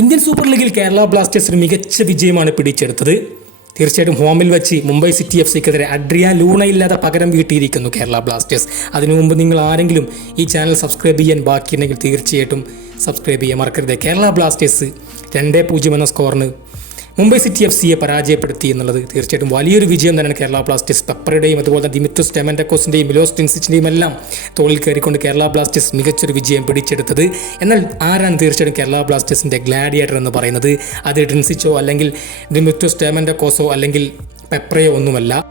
Indian super ലീഗിൽ Kerala Blasters മികച്ച വിജയമാണ് പിടിച്ചെടുത്തത്. തീർച്ചയായിട്ടും ഹോമിൽ വെച്ച് മുംബൈ സിറ്റി FCക്കെതിരെ അഡ്രിയാൻ ലൂണയില്ലാതെ പകരം വീട്ടിയിരിക്കുന്നു കേരള ബ്ലാസ്റ്റേഴ്സ്. അതിനു മുമ്പ് നിങ്ങൾ ആരെങ്കിലും ഈ ചാനൽ സബ്സ്ക്രൈബ് ചെയ്യാൻ ബാക്കിയുണ്ടെങ്കിൽ തീർച്ചയായിട്ടും സബ്സ്ക്രൈബ് ചെയ്യാൻ മറക്കരുത്. കേരള ബ്ലാസ്റ്റേഴ്സ് 2-0 എന്ന സ്കോറിന് മുംബൈ സിറ്റി FCയെ പരാജയപ്പെടുത്തി എന്നുള്ളത് തീർച്ചയായിട്ടും വലിയൊരു വിജയം തന്നെയാണ്. കേരള ബ്ലാസ്റ്റേഴ്സ് പെപ്പറുടെയും അതുപോലെ തന്നെ ദിമിത്രോസ് സ്റ്റെമൻഡക്കോസിൻ്റെയും മിലോസ് ടിൻസിച്ചിൻ്റെയും എല്ലാം തോളിൽ കയറിക്കൊണ്ട് കേരള ബ്ലാസ്റ്റേഴ്സ് മികച്ചൊരു വിജയം പിടിച്ചെടുത്തത്. എന്നാൽ ആരാണ് തീർച്ചയായിട്ടും കേരള ബ്ലാസ്റ്റേഴ്സിൻ്റെ ഗ്ലാഡിയേറ്റർ എന്ന് പറയുന്നത്? അത് ടിൻസിച്ചോ അല്ലെങ്കിൽ ദിമിത്രോസ് സ്റ്റെമൻഡക്കോസോ അല്ലെങ്കിൽ പെപ്പറയോ ഒന്നുമല്ല.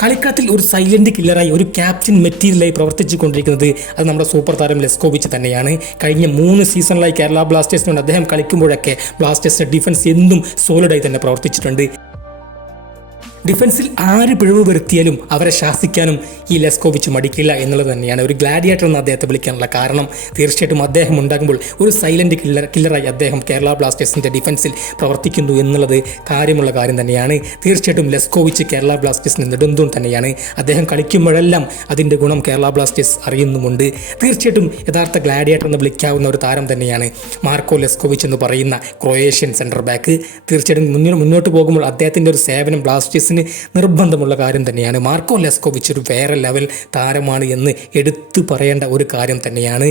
കളിക്കളത്തിൽ ഒരു സൈലന്റ് കില്ലറായി, ഒരു ക്യാപ്റ്റൻ മെറ്റീരിയലായി പ്രവർത്തിച്ചു കൊണ്ടിരിക്കുന്നത് അത് നമ്മുടെ സൂപ്പർ താരം ലെസ്കോവിച്ച് തന്നെയാണ്. കഴിഞ്ഞ 3 സീസണിലായി കേരള ബ്ലാസ്റ്റേഴ്സിനോട് അദ്ദേഹം കളിക്കുമ്പോഴൊക്കെ ബ്ലാസ്റ്റേഴ്സിന്റെ ഡിഫൻസ് എന്നും സോളിഡായി തന്നെ പ്രവർത്തിച്ചിട്ടുണ്ട്. ഡിഫൻസിൽ ആര് പിഴവ് വരുത്തിയാലും അവരെ ശാസിക്കാനും ഈ ലെസ്കോവിച്ച് മടിക്കില്ല എന്നുള്ളത് തന്നെയാണ് ഒരു ഗ്ലാഡിയേറ്റർ എന്ന് അദ്ദേഹത്തെ വിളിക്കാനുള്ള കാരണം. തീർച്ചയായിട്ടും അദ്ദേഹം ഉണ്ടാകുമ്പോൾ ഒരു സൈലന്റ് കില്ലറായി അദ്ദേഹം കേരള ബ്ലാസ്റ്റേഴ്സിൻ്റെ ഡിഫൻസിൽ പ്രവർത്തിക്കുന്നു എന്നുള്ളത് കാര്യമുള്ള കാര്യം തന്നെയാണ്. തീർച്ചയായിട്ടും ലെസ്കോവിച്ച് കേരള ബ്ലാസ്റ്റേഴ്സിന് നെടുന്തൂൺ തന്നെയാണ്. അദ്ദേഹം കളിക്കുമ്പോഴെല്ലാം അതിൻ്റെ ഗുണം കേരള ബ്ലാസ്റ്റേഴ്സ് അറിയുന്നുമുണ്ട്. തീർച്ചയായിട്ടും യഥാർത്ഥ ഗ്ലാഡിയേറ്റർ എന്ന് വിളിക്കാവുന്ന ഒരു താരം തന്നെയാണ് മാർക്കോ ലെസ്കോവിച്ച് എന്ന് പറയുന്ന ക്രൊയേഷ്യൻ സെൻറ്റർ ബാക്ക്. തീർച്ചയായിട്ടും മുന്നോട്ട് പോകുമ്പോൾ അദ്ദേഹത്തിൻ്റെ ഒരു സേവനം ബ്ലാസ്റ്റേഴ്സിന് നിർബന്ധമുള്ള കാര്യം തന്നെയാണ്. മാർക്കോ ലെസ്കോവിച്ച് ഒരു വേറെ ലെവൽ താരമാണ് എന്ന് എടുത്തു പറയേണ്ട ഒരു കാര്യം തന്നെയാണ്.